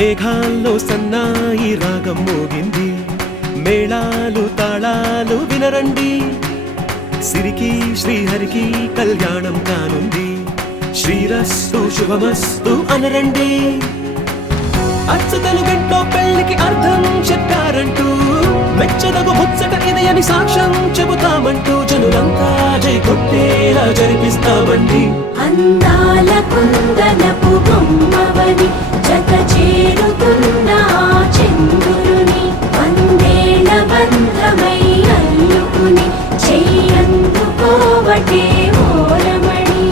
మేఘాల్లో సన్నాయి రాగం మోగింది, మేళాలు తాళాలు వినరండి. సిరికి శ్రీహరికి కళ్యాణం కానుంది, శ్రీరస్తు శుభమస్తు అనరండి. అచ్చ తెలుగింట్లో పెళ్లికి అర్థం చెప్పారంటూ, మెచ్చదగు ముచ్చట ఇది అని సాక్ష్యం చెబుతామంటూ, జనులంతా జై కొట్టేలా జరిపిస్తామండి. అందాల కుందనపు బొమ్మవని జత చేరుతున్న చంద్రుని, వందేళ్ల బంధమై అల్లుకుని చెయ్యందుకోవటే ఓరమణి.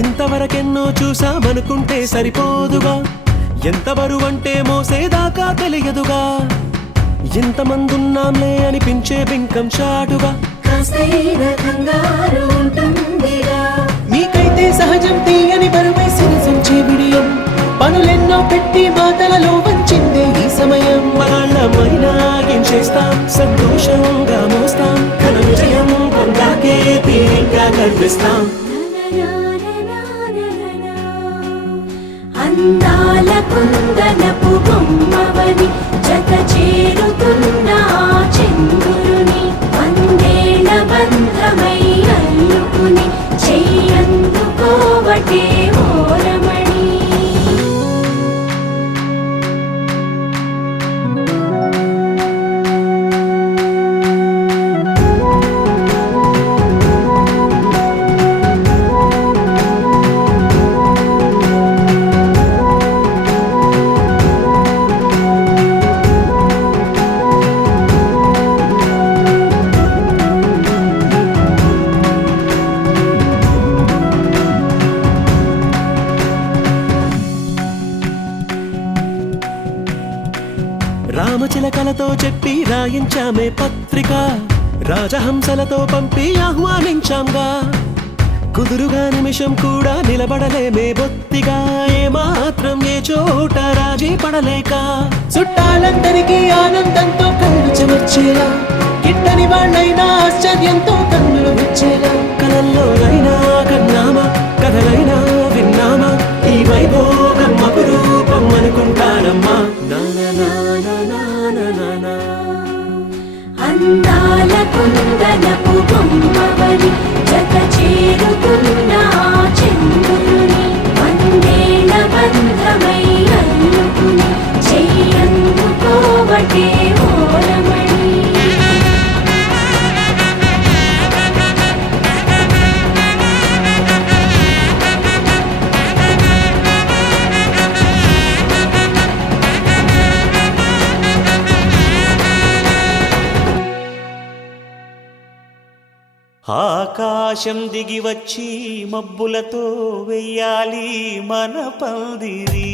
ఇంతవరకెన్నో చూసామనుకుంటే సరిపోదుగా, ఎంత బరువంటే మోసేదాకా తెలియదుగా. ఇంతమందున్నాంలే అనిపించే బింకం చాటుగా, కాస్తైన కంగారు ఉంటుందిగా. మీకైతే సహజం తీయని బరువై సిరిసంచే విడియం, పనులెన్నో పెట్టి మాటలలో వంచిందే ఈ సమయం. మనాళ్ళమైనా ఏం చేస్తాం, సంతోషంగా మోస్తాం, ఘన విజయం పొందాకే తీరిగ్గా కనిపిస్తాం. అందాల కుందనపు బొమ్మవని జత చేరుతున్న చంద్రుని, వందేళ్ల బంధమై అల్లుకుని చెయ్యందుకోవటే ఓరమణి. రామచిలకలతో చెప్పి రాయించామే పత్రిక, రాజహంసలతో పంపి ఆహ్వానించాంగా. కుదురుగా నిమిషం కూడా నిలబడలేమే బొత్తిగా, ఏమాత్రం ఏ చోట రాజీ పడలేక. చుట్టాలందరికీ ఆనందంతో కళ్ళు చెమర్చేలా, గిట్టని వాళ్ళైనా ఆశ్చర్యంతో కన్నులు వచ్చేలా. కలల్లోనైనా కన్నామా, కథలైనా విన్నామా, ఈ వైభోగం అపురూపం అనుకుంటానమ్మా. అందాల కుందనపు బొమ్మవని జత చేరుతున్న చంద్రుని, వందేళ్ల బంధమై అల్లుకుని చెయ్యందుకోవటే ఓరమణి. ఆకాశం దిగి వచ్చి మబ్బులతో వెయ్యాలి మన పందిరి.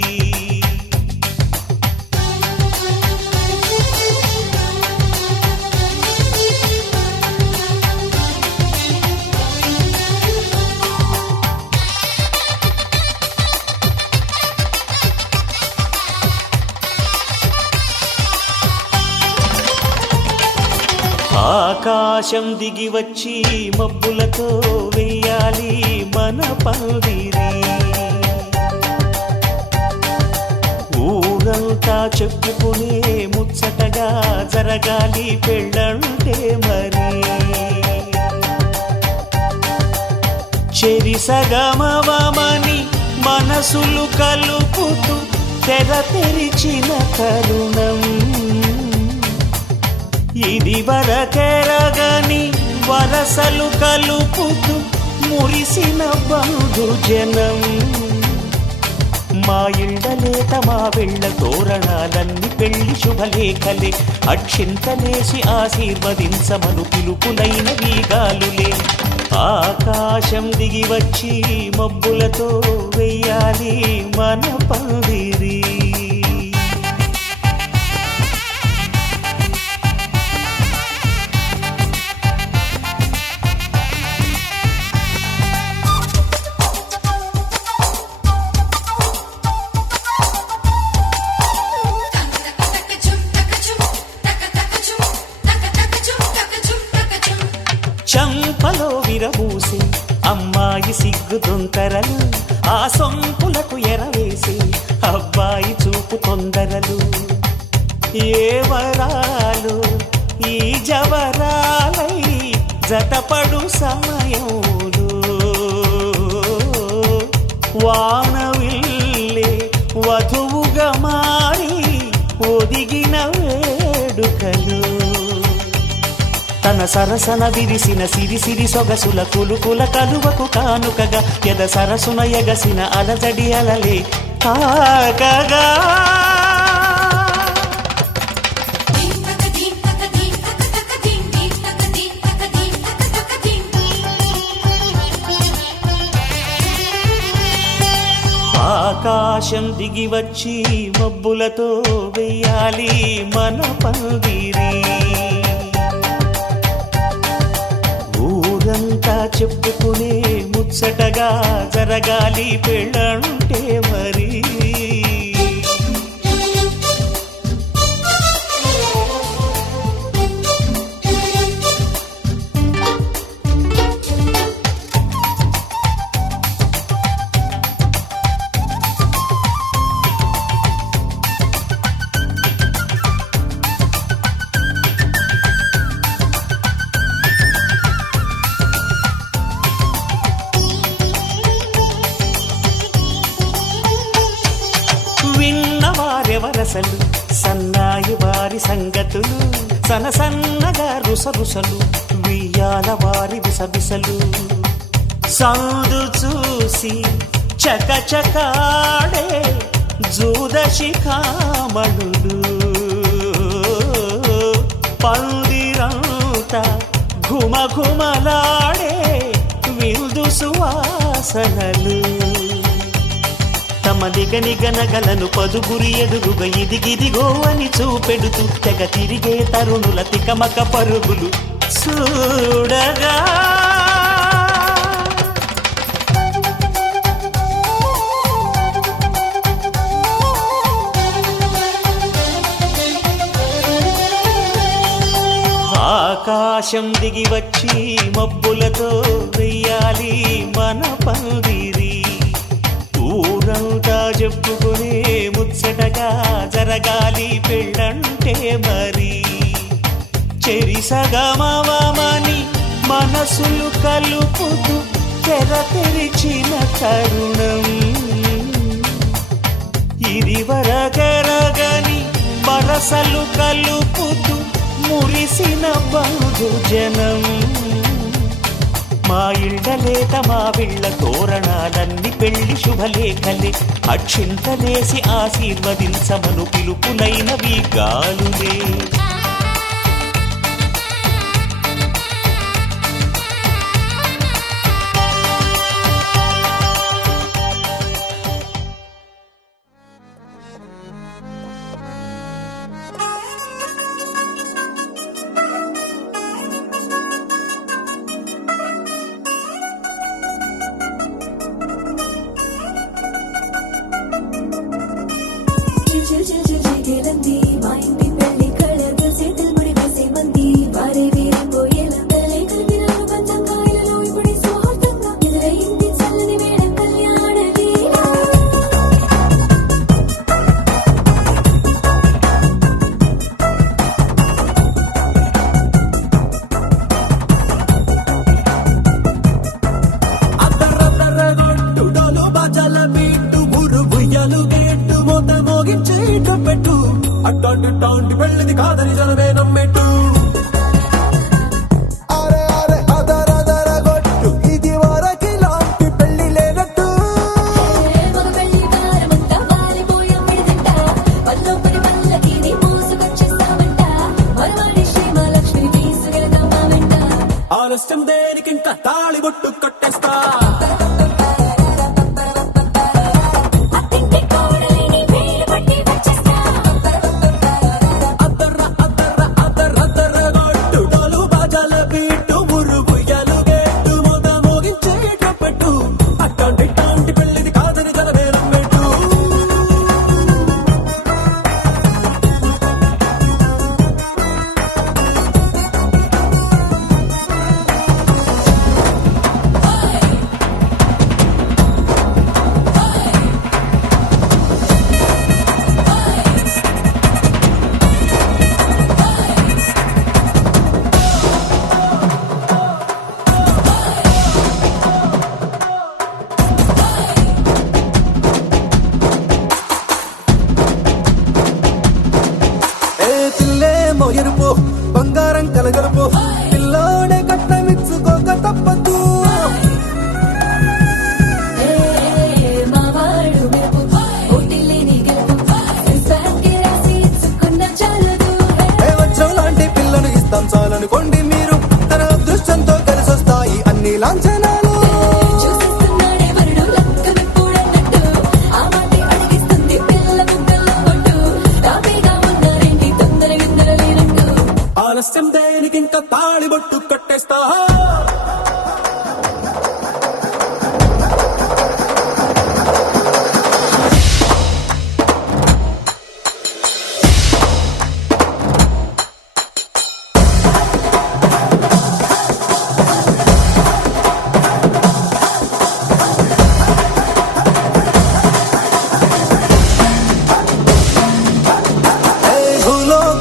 ఆకాశం దిగి వచ్చి మబ్బులతో వెయ్యాలి మన పందిరి. ఊరంతా చెప్పుకునే ముచ్చటగా జరగాలి పెళ్ళంటే మరి. చెరిసగమవమని మనసులు కలుపుతూ తెర తెరిచిన తరుణం, ఇది వరకెరగని వరసలు కలుపుతూ మురిసిన బంధుజనం. మా ఇళ్ళలేత మా వెళ్ళ తోరణాలన్నీ పెళ్లి శుభలేఖలే, అక్షింతలేసి ఆశీర్వదించమను పిలుపులైన వీగాలులే. ఆకాశం దిగి వచ్చి మబ్బులతో వెయ్యాలి మన పందిరి. చంపలో విరబూసి అమ్మాయి సిగ్గు తొంతరలు, ఆ సొంపులకు ఎరవేసి అబ్బాయి చూపు తొందరలు. ఏ వరాలు ఈ జవరాలై జతపడు సమయంలో, వానవిల్లే వధువుగా మారి ఒదిగిన వేడుకలు. తన సరసన విరిసిన సిరిసిరి సొగసుల కులుకుల కలువకు కానుకగా ఎద సరసున ఎగసిన అలజడి అలలే తాకగా. ఆకాశం దిగి వచ్చి మబ్బులతో వెయ్యాలి మన పందిరి. ఊరంతా చెప్పుకునే ముచ్చటగా జరగాలి పెళ్ళంటే మరి. విన్నవారెవరసలు సన్నాయి వారి సంగతులు, సనసన్నగా రుసరుసలు వియ్యాల వారి విసవిసలు. సందు చూసి చకచకాడే జూదశిఖామణులు, పందిరంతా ఘుమఘుమలాడే విందు సువాసనలు. తమ నిగనిగనగలను పదుగురి ఎదురుగా ఇదిగిదిగో అని చూపెడుతూ తెగ తిరిగే తరుణుల తికమక పరుగులు చూడగా. ఆకాశం దిగి వచ్చి మబ్బులతో వెయ్యాలి మన పందిరి. ఊరంతా చెప్పుకునే ముచ్చటగా జరగాలి పెళ్ళంటే మరి. చెరిసగమవమని మనసులు కలుపుతూ తెర తెరిచిన తరుణం, ఇదివరగరగని వరసలు కలుపుతూ మురిసిన బంధుజనం. మా ఇళ్ళలేత మా విళ్ళ తోరణాలన్నీ పెళ్లి శుభలేఖలే, అక్షింతలేసి ఆశీర్వదించమను పిలుపులైనవి గాలులే. మా ఇంటి పెళ్లి కళగా చేతులు ముడి వేసే మంది వారే వేరే పోయేలా తలే కలిపిన పంచంగాయలలో ఇప్పుడు సుముహూర్తంగా ఎదురైంది చల్లని వేళ కళ్యాణ లీల. అద్దరద్దరగొట్టు డోలు బాజాల బీటు బురు బుయ్యలు గేట్టు మోత మోగించి పెట్టు అట్టాంటి టాంటి పెళ్ళిది కాదని జనమే నమ్మెట్టు. అరే అరే అదరదరగొట్టు ఇది వరకి లాంటి పెళ్లి లేనట్టు. మగ పెళ్లి దారమంతా వాలిపోయాం విడిదంట, పల్లోపడి పల్లకిని మోసుకొచ్చేస్తామంట, మరవాడి శ్రీమహాలక్ష్మిని తీసుకెళ్తాం మా వెంట. ఆలస్యం దేనికింకా తాళి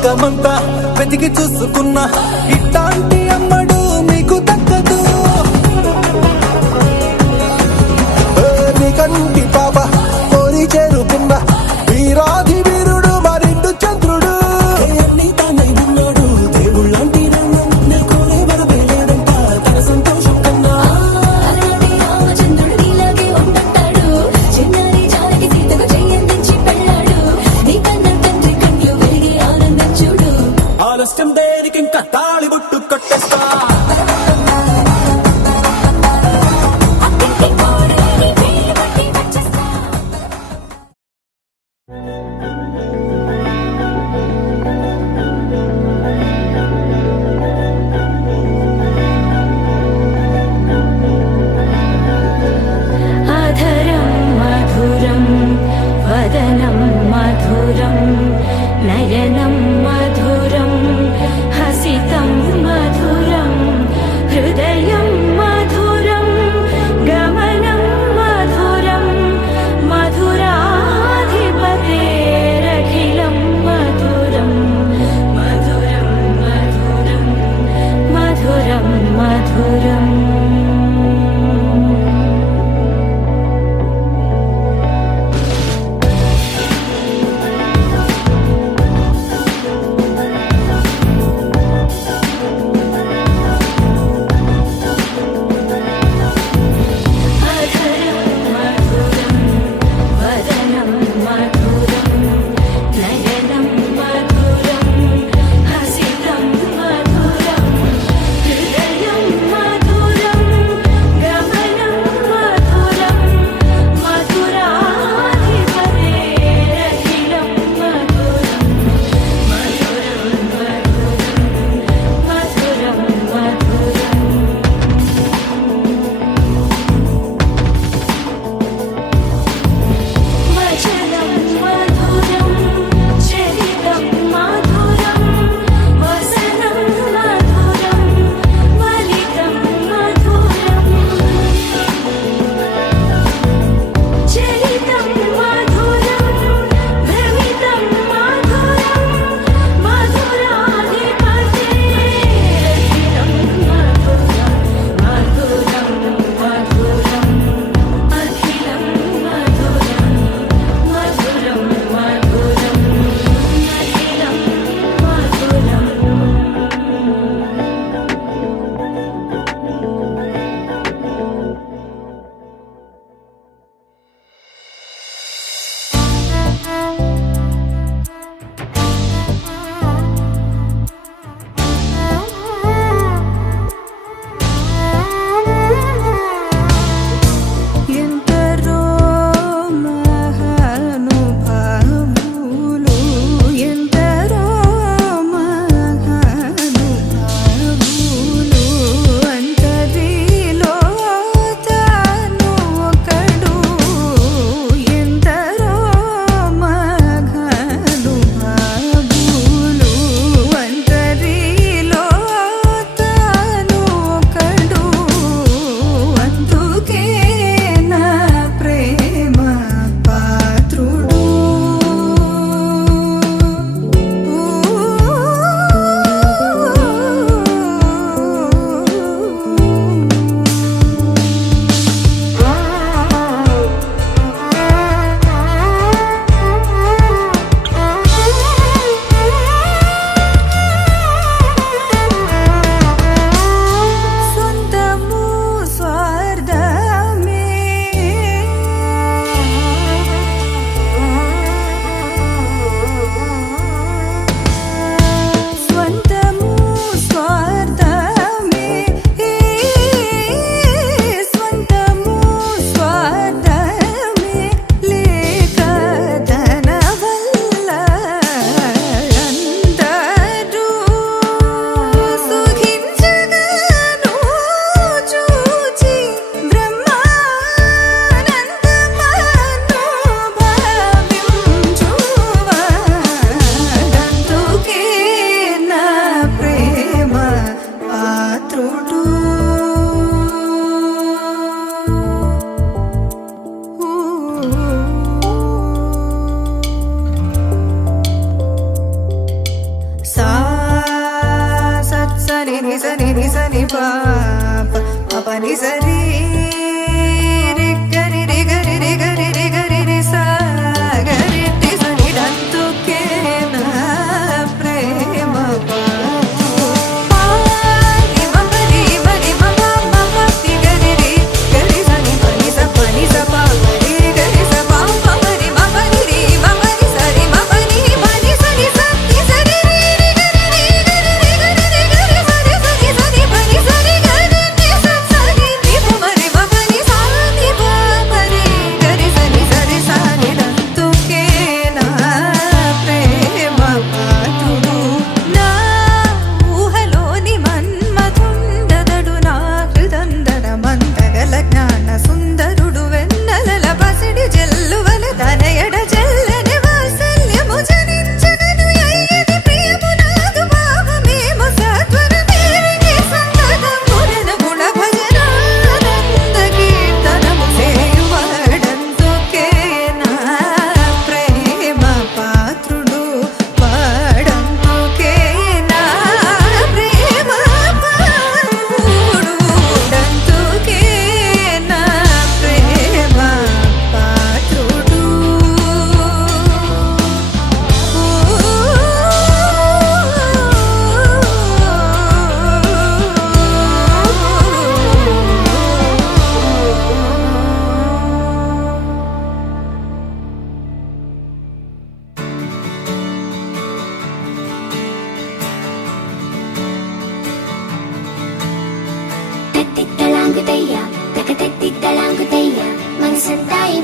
లోకమంతా వెతికి చూసుకున్నా ఇట్లాంటి అమ్మడు మీకు దక్కదు. నీ కంటి పాప కోరి చేరుకున్న వీరాధి వీరుడు మరిండు చంద్రుడు. అన్ని తానై ఉన్నాడు దేవుళ్ళంటి నన్ను నే కోరే వరమే లేదంట తన సంతోషం కన్నా. అలనాటి రామచంద్రుడు నీలాగే ఉండంటాడు. చిన్నారి జానకి సీతకు చెయ్యందించి పెళ్ళాడు. నీ కన్న తండ్రి కండ్లు వెలిగి ఆనందం చూడు. ఆలస్యం దేనికి ఇంకా తాళి బుట్టు కొట్టేస్తా. అత్తింటి కోడలిని వేలు పట్టి వచ్చేస్తా.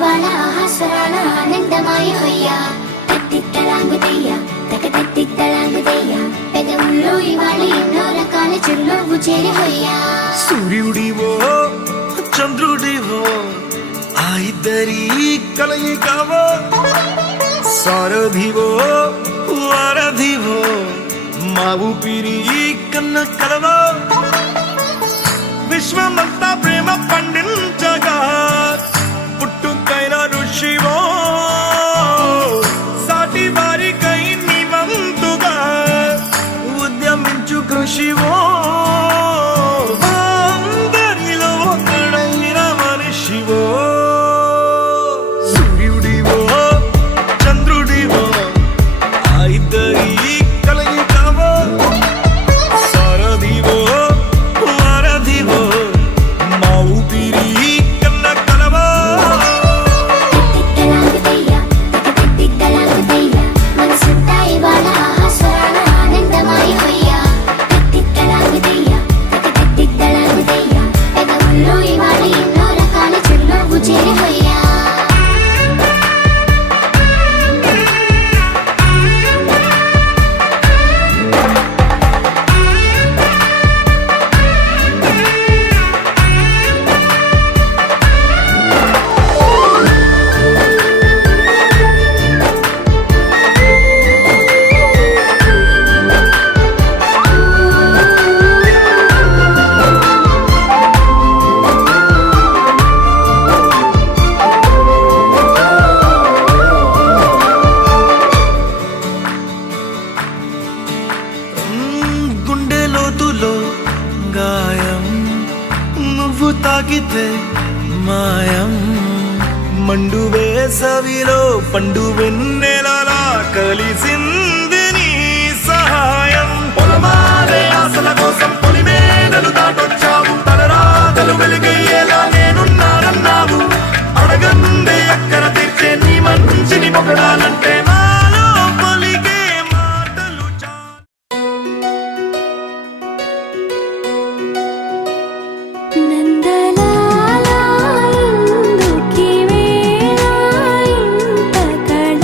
ఇవాళ ఆహాస్వరాల ఆనందమాయ హొయ్యా తత్తిత్తలాంగుతయ్య తక తత్తిత్తలాంగుతయ్య పెదవుల్లో ఇవాళ ఎన్నో రకాల చిరునవ్వు చేరి హొయ్యా సూర్యుడివో చంద్రుడివో ఆ ఇద్దరి కలయికవో సారథివో వారధివో మా ఊపిరి కన్న కలవో విశ్వమంతా ప్రేమ పండించగా పుట్టుకైన ఋషివో సాటి వారికై నివంతుగా ఉద్యమించు కృషివో అందరిలో ఒకడైన మనిషివో సూర్యుడివో చంద్రుడివో ఆ ఇద్దరి కలయికవో సారథివో వారధివో మా ఊపిరి కన్న కలవో తిత్తలాంగుతయ్య తక తిత్తలాంగుతయ్య మనసంతా ఇవాళ ఆహాస్వరాల ఆనందమాయ హొయ్యా తిత్తలాంగుతయ్య తక తిత్తలాంగుతయ్య పెదవుల్లో ఇవాళ ఎన్నో రకాల చిరునవ్వు చేరి హొయ్యా గుండె లోతులో గాయం నువ్వు తాకితే మాయం మండు వేసవిలో పండు వెన్నెలలా కలిసింది నీ సహాయం పొలమారే ఆశల కోసం పొలిమేనలు దాటొచ్చావు తలరాతలు వెలుగయ్యేలా నేనున్నానన్నావు అడగందే అక్కర తీర్చే నీ మంచిని పొగడాలంటే నాలో పలికే మాటలు నందలాలా ఇందుకి వేళ ఇంత కళ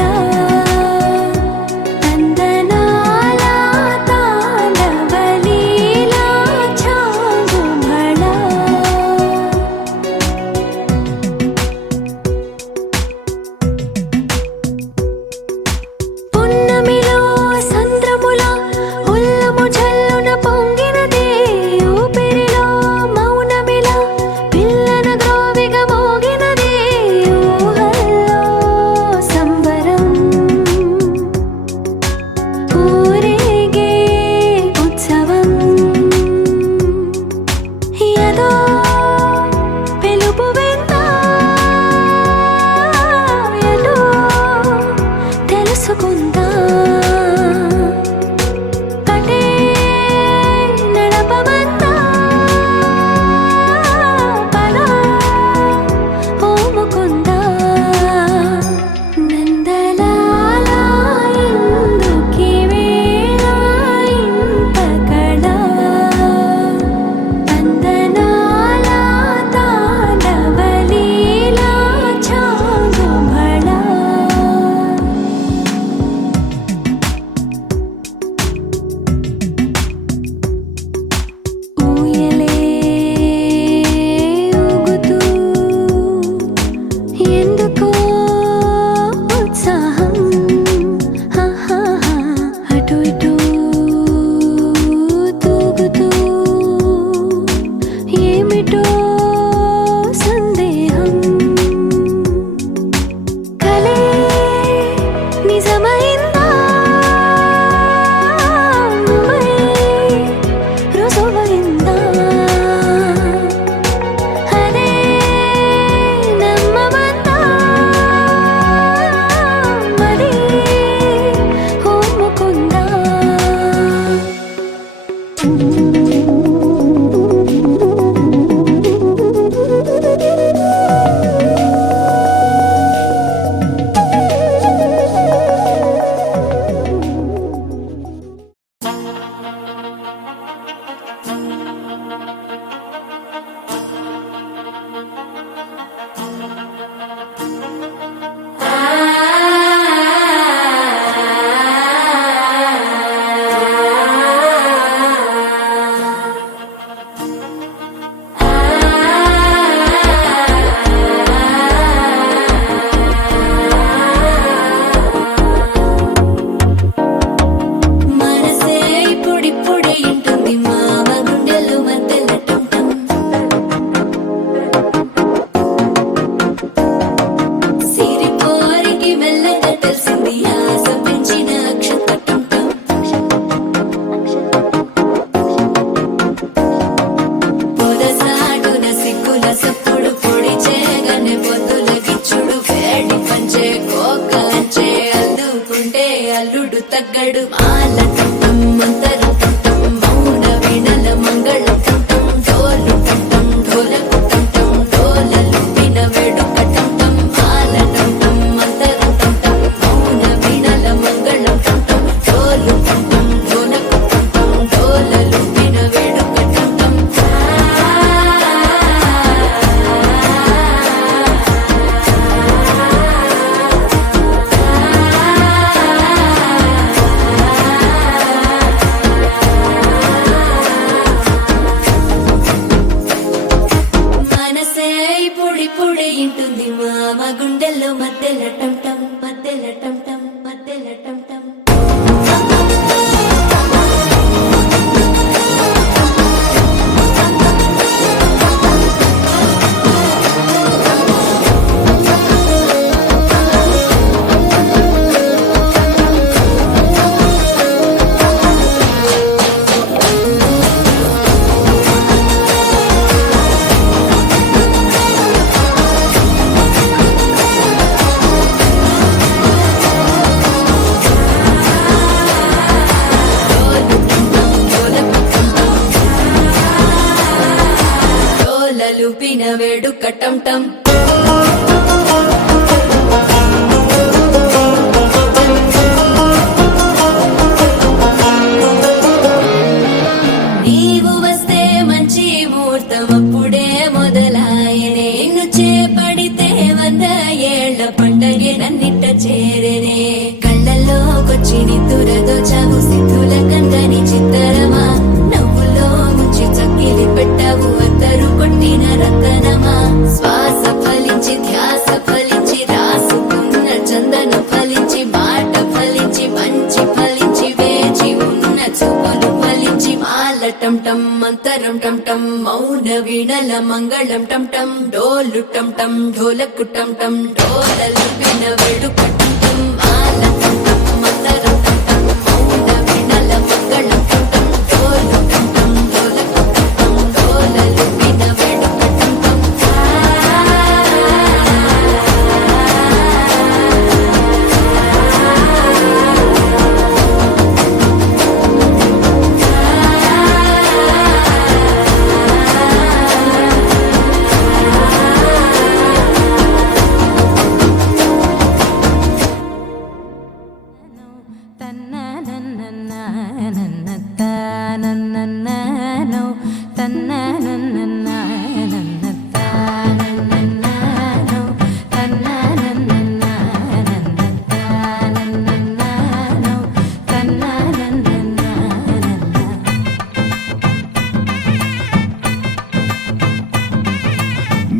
తగ్గడు మాల టం మంతరం టం మౌన వీణల మంగళం టం డోలు టం ఢోలకు టం డోలలు విన వేడుక టం మాల టం మంతరం టం మౌన వీణల మంగళం టం డోలు టం ఢోలకు టం డోలలు విన వేడుక టం మనసే పొడి పొడి ఇంటుంది మామ గుండెల్లో మధ్యల టం టం మధ్యల టం టం మధ్యల టం టం డోలలు విన వేడుక టం టం నీవు వస్తే మంచి ముహూర్తం అప్పుడే మొదలాయనే నిన్ను చేపడితే 100 ఏళ్ల పండగే నన్నిట్ట చేరేనే కళ్ళల్లోకొచ్చి నిద్దురదోచావు సిద్ధుల కందని చిత్తరమా నవ్వులో ముంచి చక్కిలి పెట్టావు అద్దరు కొట్టిన రతనమా శ్వాస ఫలించి ధ్యాస ఫలించి రాసుకున్న చందన ఫలించి మాట ఫలించి మంచి ఫలించి వేచి ఉన్న చూపులు ఫలించి మాల టం టం మంతరం టం టం మౌన వీణల మంగళం టం టం డోలు టం టం ఢోలకు టం టం డోలలు విన వేడుక టం టం మాల టం టం మంతరం టం టం మౌన వీణల మంగళం టం టం డోలు టం టం ఢోలకు టం టం డోలలు విన వేడుక టం టం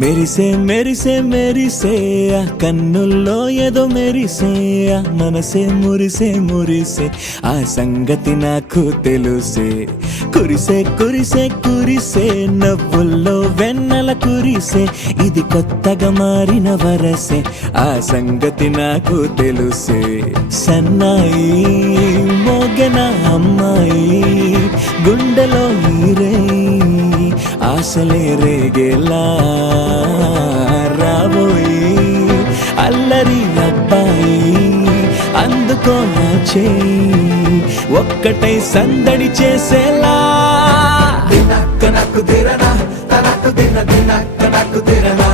మెరిసే మెరిసే మెరిసే ఆ కన్నుల్లో ఏదో మెరిసే ఆ మనసే మురిసే మురిసే ఆ సంగతి నాకు తెలుసే కురిసే కురిసే కురిసే నవ్వుల్లో వెన్నెల కురిసే ఇది కొత్తగా మారిన వరసే ఆ సంగతి నాకు తెలుసే సన్నాయి మోగెన అమ్మాయి గుండెలో ఈరే ఆశలే రేగేలా రాబోయి అల్లరి అబ్బాయి అందుకో నా చేయి ఒక్కటై సందడి చేసేలా దినక్క నాకు దిరనా తనకు దిన దినక్క నాకు దిరనా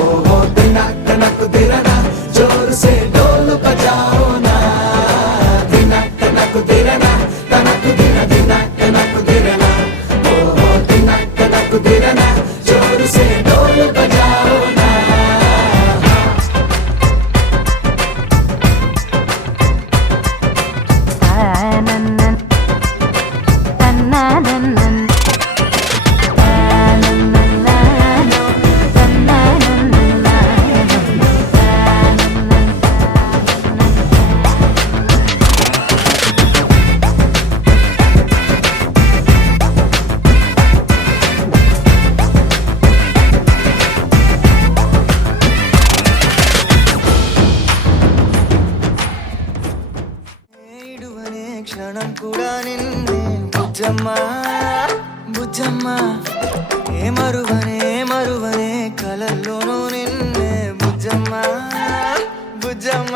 ఓహో దినక్క నాకు దిరనా జోరు సే డోలు బజాओ నా దినక్క నాకు దిరనా తనకు దిన దినక్క నాకు దిరనా ఓహో దినక్క నాకు దిరనా జోరు సే డోలు బజాओ నా క్షణం కూడా నిన్నే బుజ్జమ్మ బుజ్జమ్మ ఏ మరువనే కలల్లోనూ నిన్నే బుజ్జమ్మ బుజ్జమ్మ